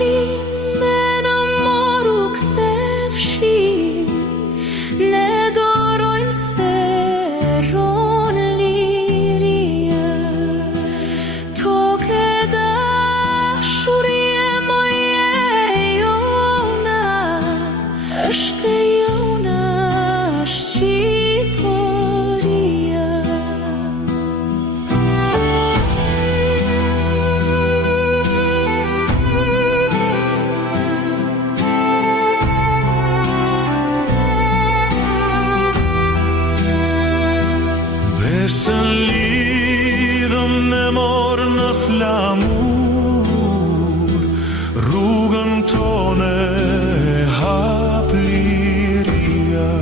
me në moru kthefshin, ne dorojmë seron liria. Toke dashurje moje jona, është jona Shqiporia. Besën lidhëm ne morë në flamur, rrugën tone hap liria.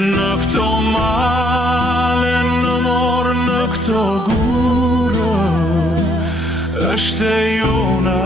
Në këto male, në morë, në këto gurë, është e jona